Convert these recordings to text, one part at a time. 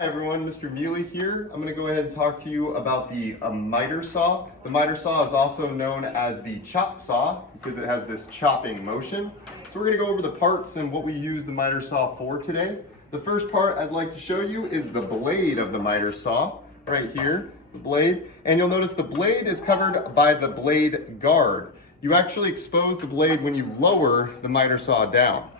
Hi everyone, Mr. Mealy here. I'm going to go ahead and talk to you about the miter saw. The miter saw is also known as the chop saw because it has this chopping motion. So we're going to go over the parts and what we use the miter saw for today. The first part I'd like to show you is the blade of the miter saw, right here, the blade. And you'll notice the blade is covered by the blade guard. You actually expose the blade when you lower the miter saw down.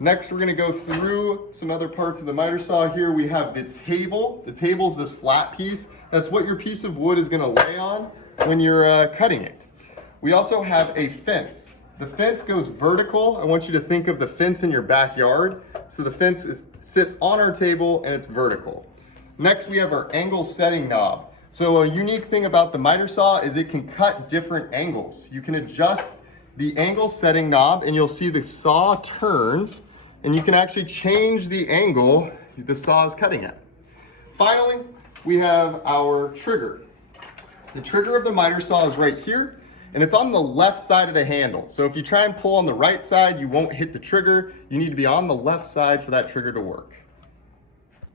Next, we're going to go through some other parts of the miter saw. Here we have the table. The table's this flat piece. That's what your piece of wood is going to lay on when you're cutting it. We also have a fence. The fence goes vertical. I want you to think of the fence in your backyard. So the fence sits on our table and it's vertical. Next, we have our angle setting knob. So a unique thing about the miter saw is it can cut different angles. You can adjust the angle setting knob and you'll see the saw turns. And you can actually change the angle the saw is cutting at. Finally, we have our trigger. The trigger of the miter saw is right here, and it's on the left side of the handle. So if you try and pull on the right side, you won't hit the trigger. You need to be on the left side for that trigger to work.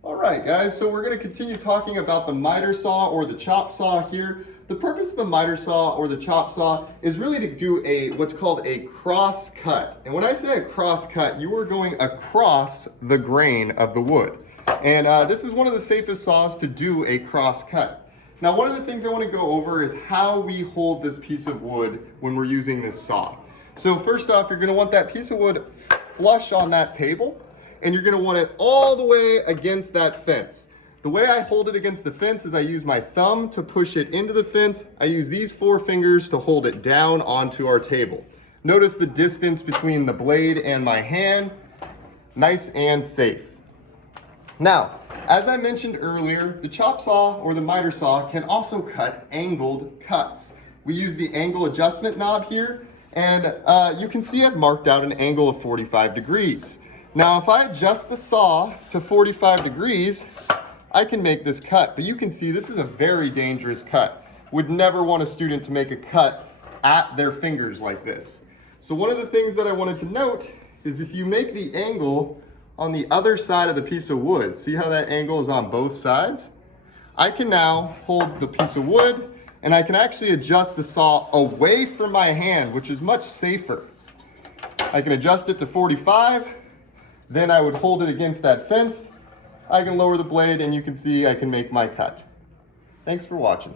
All right, guys, so we're going to continue talking about the miter saw or the chop saw here. The purpose of the miter saw or the chop saw is really to do what's called a cross cut. And when I say a cross cut, you are going across the grain of the wood. And this is one of the safest saws to do a cross cut. Now, one of the things I want to go over is how we hold this piece of wood when we're using this saw. So first off, you're going to want that piece of wood flush on that table, and you're going to want it all the way against that fence. The way I hold it against the fence is I use my thumb to push it into the fence. I use these 4 fingers to hold it down onto our table. Notice the distance between the blade and my hand. Nice and safe. Now, as I mentioned earlier, the chop saw or the miter saw can also cut angled cuts. We use the angle adjustment knob here, and you can see I've marked out an angle of 45 degrees. Now, if I adjust the saw to 45 degrees, I can make this cut, but you can see this is a very dangerous cut. Would never want a student to make a cut at their fingers like this. So one of the things that I wanted to note is if you make the angle on the other side of the piece of wood, see how that angle is on both sides? I can now hold the piece of wood and I can actually adjust the saw away from my hand, which is much safer. I can adjust it to 45, then I would hold it against that fence. I can lower the blade and you can see I can make my cut. Thanks for watching.